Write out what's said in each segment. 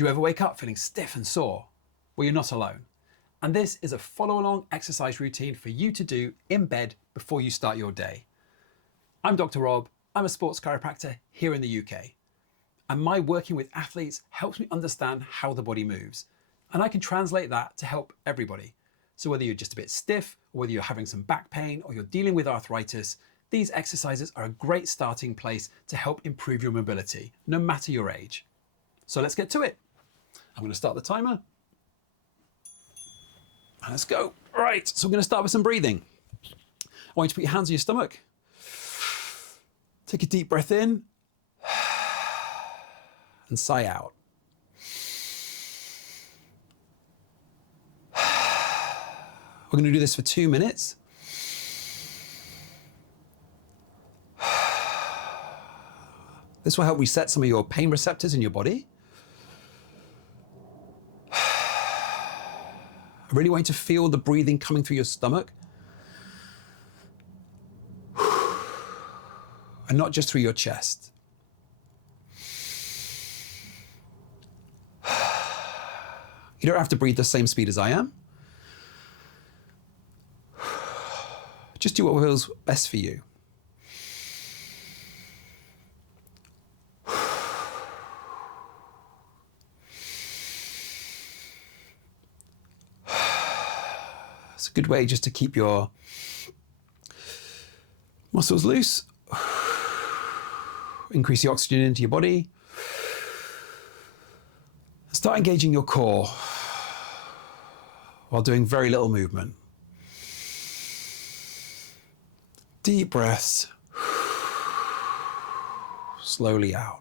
Do you ever wake up feeling stiff and sore? Well, you're not alone. And this is a follow-along exercise routine for you to do in bed before you start your day. I'm Dr. Rob. I'm a sports chiropractor here in the UK. And my working with athletes helps me understand how the body moves. And I can translate that to help everybody. So whether you're just a bit stiff, or whether you're having some back pain, or you're dealing with arthritis, these exercises are a great starting place to help improve your mobility, no matter your age. So let's get to it. I'm going to start the timer. Let's go. Right, so we're going to start with some breathing. I want you to put your hands on your stomach. Take a deep breath in and sigh out. We're going to do this for 2 minutes. This will help reset some of your pain receptors in your body. I really want you to feel the breathing coming through your stomach. And not just through your chest. You don't have to breathe the same speed as I am. Just do what feels best for you. It's a good way just to keep your muscles loose. Increase the oxygen into your body. Start engaging your core while doing very little movement. Deep breaths. Slowly out.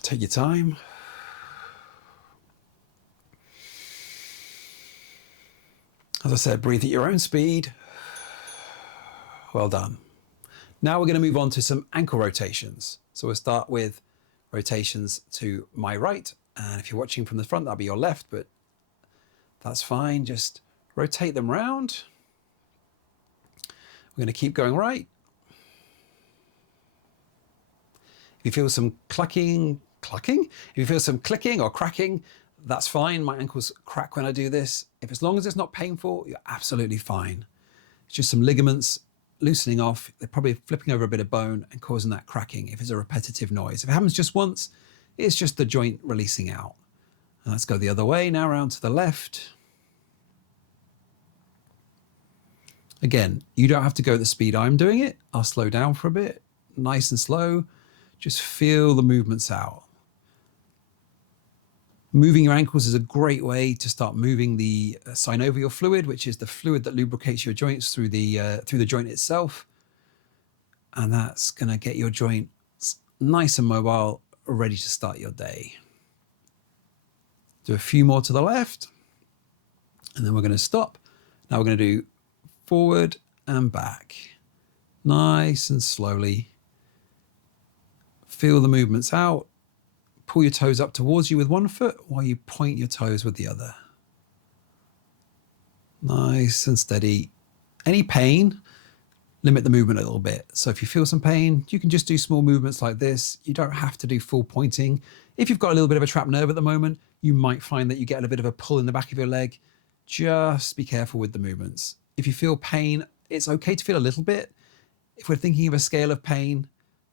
Take your time. As I said, breathe at your own speed. Well done. Now we're going to move on to some ankle rotations. So we'll start with rotations to my right. And if you're watching from the front, that'll be your left, but that's fine. Just rotate them round. We're going to keep going right. If you feel some if you feel some clicking or cracking, that's fine. My ankles crack when I do this. If as long as it's not painful, you're absolutely fine. It's just some ligaments loosening off. They're probably flipping over a bit of bone and causing that cracking if it's a repetitive noise. If it happens just once, it's just the joint releasing out. And let's go the other way now, around to the left. Again, you don't have to go at the speed I'm doing it. I'll slow down for a bit, nice and slow. Just feel the movements out. Moving your ankles is a great way to start moving the synovial fluid, which is the fluid that lubricates your joints through the joint itself. And that's going to get your joint nice and mobile, ready to start your day. Do a few more to the left, and then we're going to stop. Now we're going to do forward and back, nice and slowly. Feel the movements out. Pull your toes up towards you with one foot while you point your toes with the other. Nice and steady. Any pain, limit the movement a little bit. So if you feel some pain, you can just do small movements like this. You don't have to do full pointing. If you've got a little bit of a trapped nerve at the moment, you might find that you get a bit of a pull in the back of your leg. Just be careful with the movements. If you feel pain, it's okay to feel a little bit. If we're thinking of a scale of pain,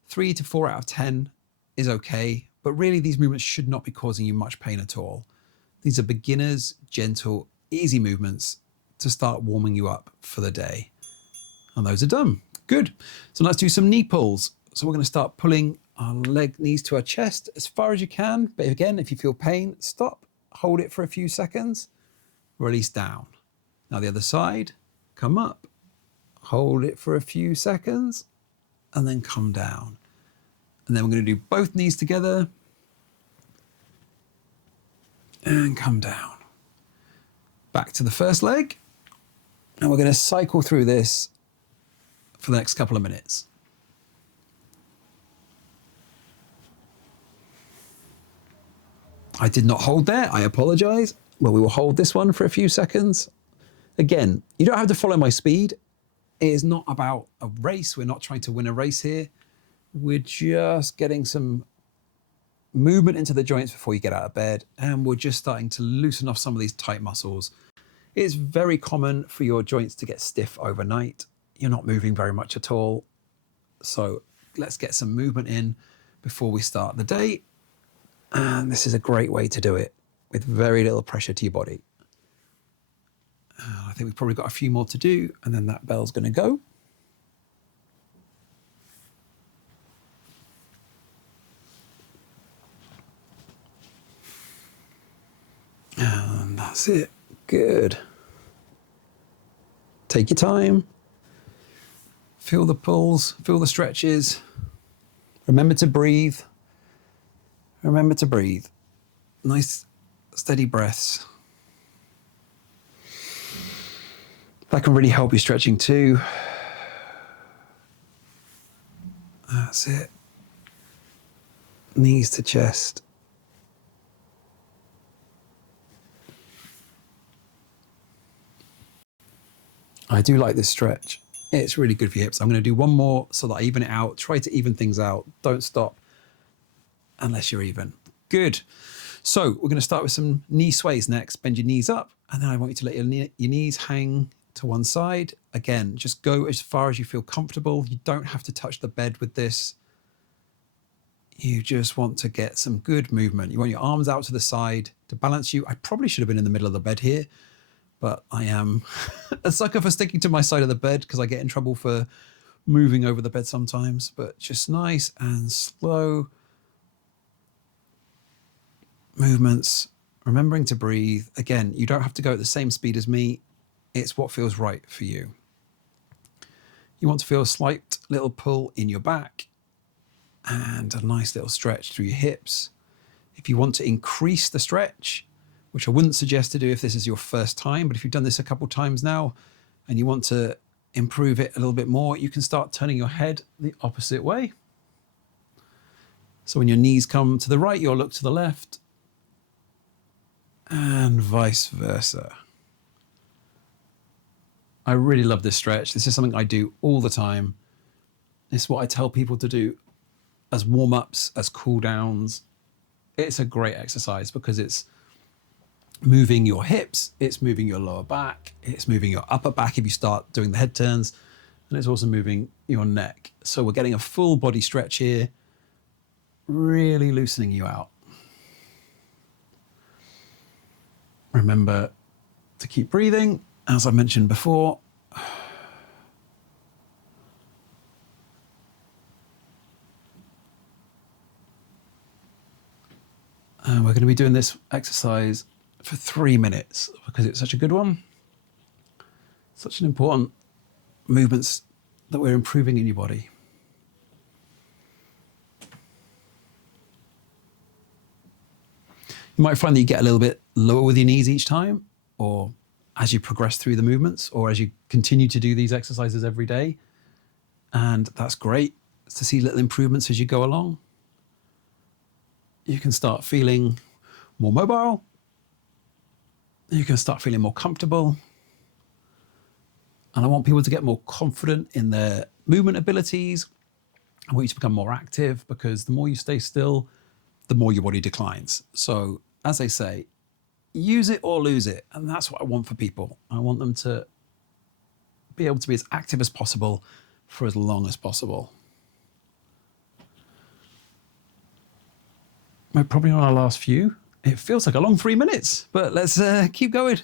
3 to 4 out of 10 is okay, but really these movements should not be causing you much pain at all. These are beginners, gentle, easy movements to start warming you up for the day. And those are done. Good. So let's do some knee pulls. So we're going to start pulling our knees to our chest as far as you can. But again, if you feel pain, stop, hold it for a few seconds, release down. Now the other side, come up, hold it for a few seconds, and then come down. And then we're going to do both knees together and come down. Back to the first leg. And we're going to cycle through this for the next couple of minutes. I did not hold there, I apologize. Well, we will hold this one for a few seconds. Again, you don't have to follow my speed. It is not about a race. We're not trying to win a race here. We're just getting some movement into the joints before you get out of bed. And we're just starting to loosen off some of these tight muscles. It's very common for your joints to get stiff overnight. You're not moving very much at all. So let's get some movement in before we start the day. And this is a great way to do it with very little pressure to your body. I think we've probably got a few more to do, and then that bell's going to go. And that's it. Good. Take your time. Feel the pulls, feel the stretches. Remember to breathe. Remember to breathe. Nice, steady breaths. That can really help you stretching too. That's it. Knees to chest. I do like this stretch. It's really good for your hips. I'm going to do one more so that I even it out. Try to even things out. Don't stop unless you're even. Good. So we're going to start with some knee sways next. Bend your knees up, and then I want you to let your knees hang to one side. Again, just go as far as you feel comfortable. You don't have to touch the bed with this. You just want to get some good movement. You want your arms out to the side to balance you. I probably should have been in the middle of the bed here, but I am a sucker for sticking to my side of the bed because I get in trouble for moving over the bed sometimes. But just nice and slow movements, remembering to breathe. Again, you don't have to go at the same speed as me. It's what feels right for you. You want to feel a slight little pull in your back and a nice little stretch through your hips. If you want to increase the stretch, which I wouldn't suggest to do if this is your first time, but if you've done this a couple times now and you want to improve it a little bit more, you can start turning your head the opposite way. So when your knees come to the right, you'll look to the left, and vice versa. I really love this stretch. This is something I do all the time. It's what I tell people to do as warm-ups, as cool-downs. It's a great exercise because it's moving your hips, it's moving your lower back, it's moving your upper back if you start doing the head turns, and it's also moving your neck. So we're getting a full body stretch here, really loosening you out. Remember to keep breathing, as I mentioned before. And we're going to be doing this exercise for 3 minutes because it's such a good one. Such an important movements that we're improving in your body. You might find that you get a little bit lower with your knees each time, or as you progress through the movements, or as you continue to do these exercises every day. And that's great to see little improvements as you go along. You can start feeling more mobile. You can start feeling more comfortable. And I want people to get more confident in their movement abilities. I want you to become more active because the more you stay still, the more your body declines. So as I say, use it or lose it. And that's what I want for people. I want them to be able to be as active as possible for as long as possible. We're probably on our last few. It feels like a long 3 minutes, but let's keep going.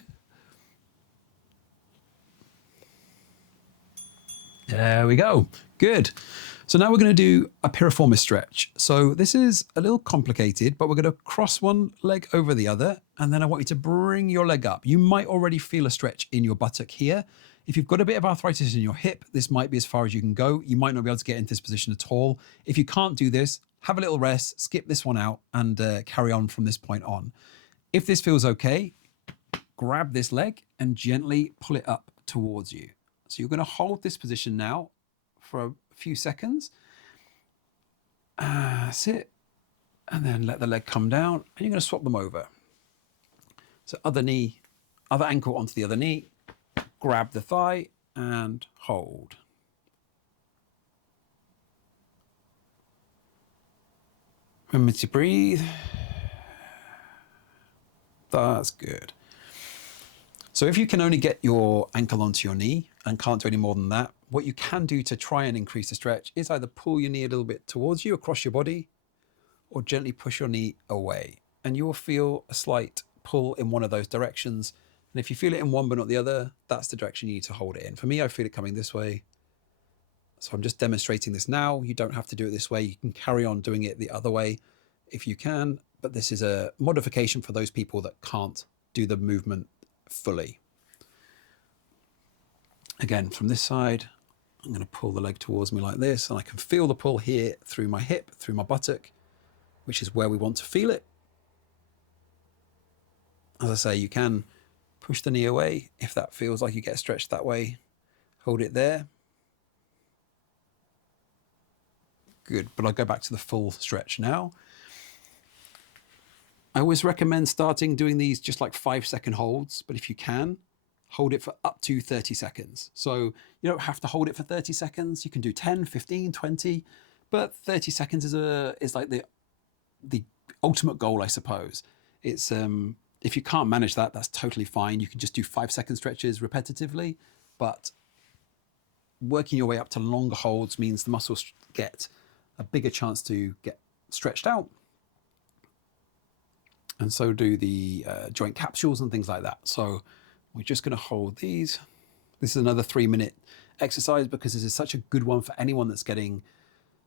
There we go. Good. So now we're going to do a piriformis stretch. So this is a little complicated, but we're going to cross one leg over the other. And then I want you to bring your leg up. You might already feel a stretch in your buttock here. If you've got a bit of arthritis in your hip, this might be as far as you can go. You might not be able to get into this position at all. If you can't do this, have a little rest, skip this one out and carry on from this point on. If this feels okay, grab this leg and gently pull it up towards you. So you're going to hold this position now for a few seconds. Sit, and then let the leg come down, and you're going to swap them over. So other ankle onto the other knee, grab the thigh and hold. Remember to breathe. That's good. So if you can only get your ankle onto your knee and can't do any more than that, what you can do to try and increase the stretch is either pull your knee a little bit towards you across your body, or gently push your knee away. And you will feel a slight pull in one of those directions. And if you feel it in one but not the other, that's the direction you need to hold it in. For me, I feel it coming this way. So I'm just demonstrating this now. You don't have to do it this way. You can carry on doing it the other way if you can, but this is a modification for those people that can't do the movement fully. Again, from this side, I'm going to pull the leg towards me like this, and I can feel the pull here through my hip, through my buttock, which is where we want to feel it. As I say, you can push the knee away if that feels like you get stretched that way. Hold it there. Good, but I'll go back to the full stretch now. I always recommend starting doing these just like 5-second holds, but if you can, hold it for up to 30 seconds. So you don't have to hold it for 30 seconds. You can do 10, 15, 20, but 30 seconds is like the ultimate goal, I suppose. It's if you can't manage that, that's totally fine. You can just do 5-second stretches repetitively, but working your way up to longer holds means the muscles get a bigger chance to get stretched out. And so do the joint capsules and things like that. So we're just going to hold these. This is another 3-minute exercise because this is such a good one for anyone that's getting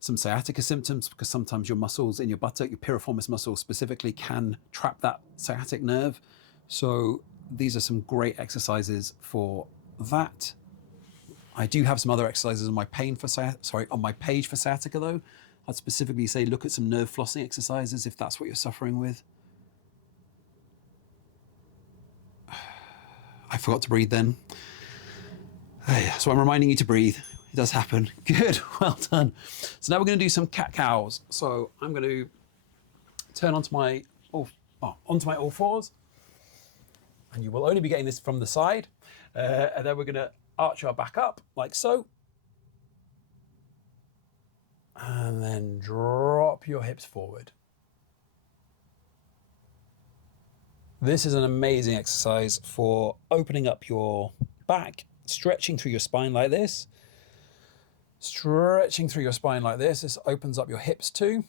some sciatica symptoms, because sometimes your muscles in your buttock, your piriformis muscle specifically, can trap that sciatic nerve. So these are some great exercises for that. I do have some other exercises on my page for sciatica though. I'd specifically say look at some nerve flossing exercises if that's what you're suffering with. I forgot to breathe then. So I'm reminding you to breathe. It does happen. Good, well done. So now we're going to do some cat-cows. So I'm going to turn onto my all fours, and you will only be getting this from the side. And then we're going to arch our back up like so. And then drop your hips forward. This is an amazing exercise for opening up your back, stretching through your spine like this. Stretching through your spine like this. This opens up your hips too.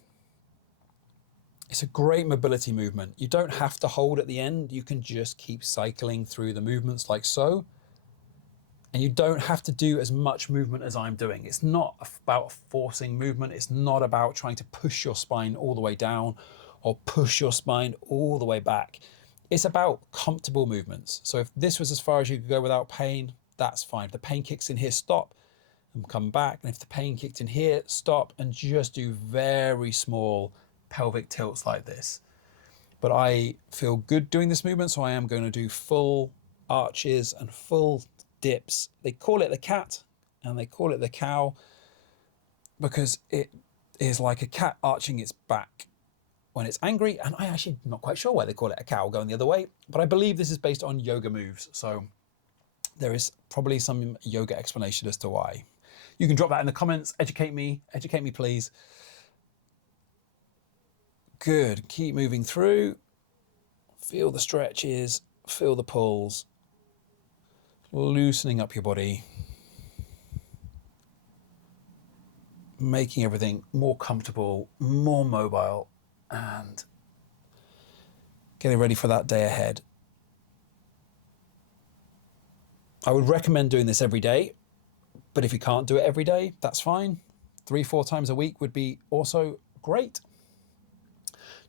It's a great mobility movement. You don't have to hold at the end. You can just keep cycling through the movements like so. And you don't have to do as much movement as I'm doing. It's not about forcing movement. It's not about trying to push your spine all the way down or push your spine all the way back. It's about comfortable movements. So if this was as far as you could go without pain, that's fine. If the pain kicks in here, stop and come back. And if the pain kicked in here, stop and just do very small pelvic tilts like this. But I feel good doing this movement, so I am going to do full arches and full dips. They call it the cat and they call it the cow because it is like a cat arching its back when it's angry, and I actually not quite sure why they call it a cow going the other way, but I believe this is based on yoga moves, so there is probably some yoga explanation as to why. You can drop that in the comments. Educate me please. Good, keep moving through. Feel the stretches, feel the pulls, loosening up your body, making everything more comfortable, more mobile, and getting ready for that day ahead. I would recommend doing this every day, but if you can't do it every day, that's fine. 3-4 times a week would be also great.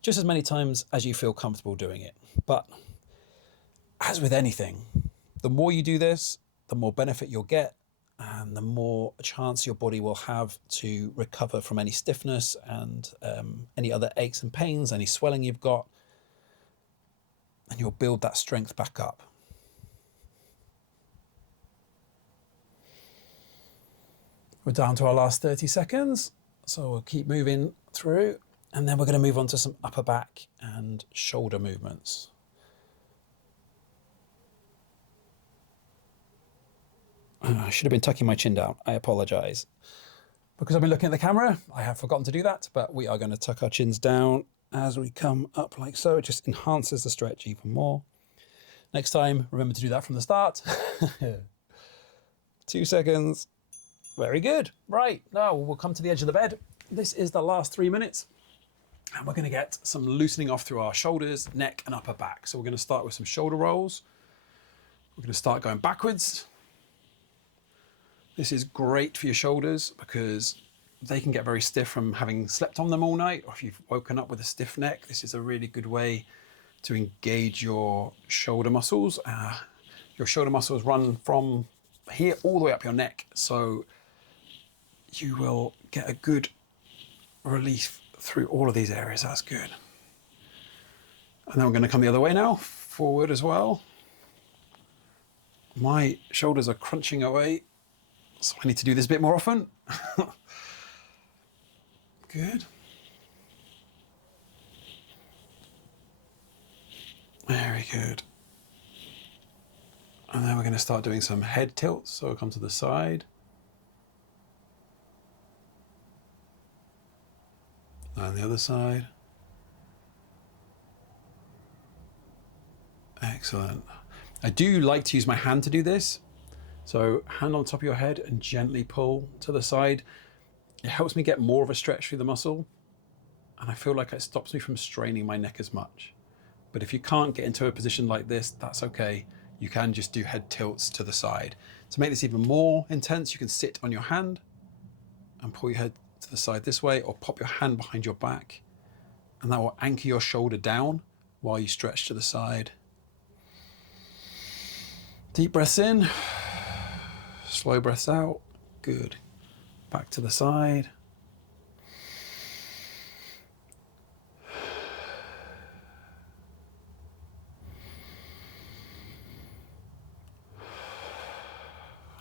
Just as many times as you feel comfortable doing it. But as with anything, the more you do this, the more benefit you'll get, and the more chance your body will have to recover from any stiffness and any other aches and pains, any swelling you've got, and you'll build that strength back up. We're down to our last 30 seconds. So we'll keep moving through, and then we're going to move on to some upper back and shoulder movements. I should have been tucking my chin down. I apologize. Because I've been looking at the camera, I have forgotten to do that, but we are going to tuck our chins down as we come up like so. It just enhances the stretch even more. Next time, remember to do that from the start. 2 seconds. Very good. Right, now we'll come to the edge of the bed. This is the last 3 minutes. And we're going to get some loosening off through our shoulders, neck, and upper back. So we're going to start with some shoulder rolls. We're going to start going backwards. This is great for your shoulders because they can get very stiff from having slept on them all night, or if you've woken up with a stiff neck, this is a really good way to engage your shoulder muscles. Your shoulder muscles run from here all the way up your neck, so you will get a good relief through all of these areas. That's good. And then we're going to come the other way now, forward as well. My shoulders are crunching away, so I need to do this a bit more often. Good. Very good. And then we're going to start doing some head tilts. So we'll come to the side. And the other side. Excellent. I do like to use my hand to do this. So hand on top of your head and gently pull to the side. It helps me get more of a stretch through the muscle. And I feel like it stops me from straining my neck as much. But if you can't get into a position like this, that's okay. You can just do head tilts to the side. To make this even more intense, you can sit on your hand and pull your head to the side this way, or pop your hand behind your back. And that will anchor your shoulder down while you stretch to the side. Deep breaths in. Slow breaths out. Good. Back to the side.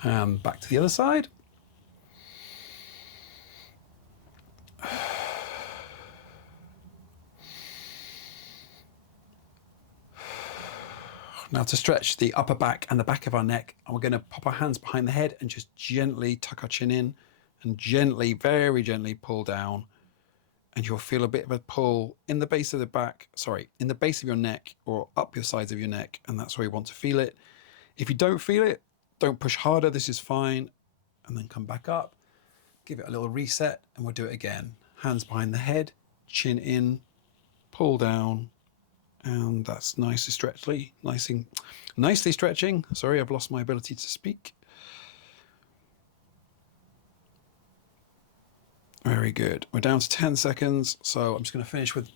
And back to the other side. Now to stretch the upper back and the back of our neck, and we're going to pop our hands behind the head and just gently tuck our chin in and gently, very gently pull down. And you'll feel a bit of a pull in the base of the back, in the base of your neck or up your sides of your neck. And that's where you want to feel it. If you don't feel it, don't push harder. This is fine. And then come back up, give it a little reset, and we'll do it again. Hands behind the head, chin in, pull down. And that's nicely stretching. Sorry, I've lost my ability to speak. Very good. We're down to 10 seconds. So I'm just going to finish with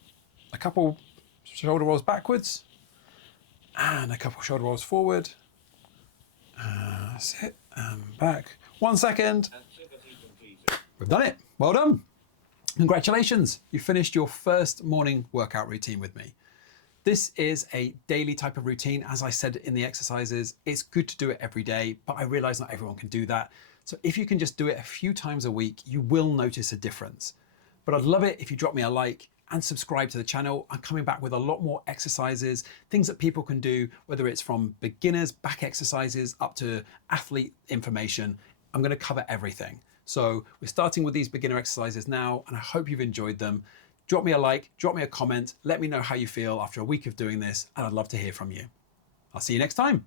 a couple shoulder rolls backwards and a couple shoulder rolls forward. That's it. And back. 1 second. We've done it. Well done. Congratulations. You finished your first morning workout routine with me. This is a daily type of routine. As I said in the exercises, it's good to do it every day, but I realize not everyone can do that. So if you can just do it a few times a week, you will notice a difference. But I'd love it if you drop me a like and subscribe to the channel. I'm coming back with a lot more exercises, things that people can do, whether it's from beginners, back exercises, up to athlete information. I'm going to cover everything. So we're starting with these beginner exercises now, and I hope you've enjoyed them. Drop me a like, drop me a comment, let me know how you feel after a week of doing this, and I'd love to hear from you. I'll see you next time.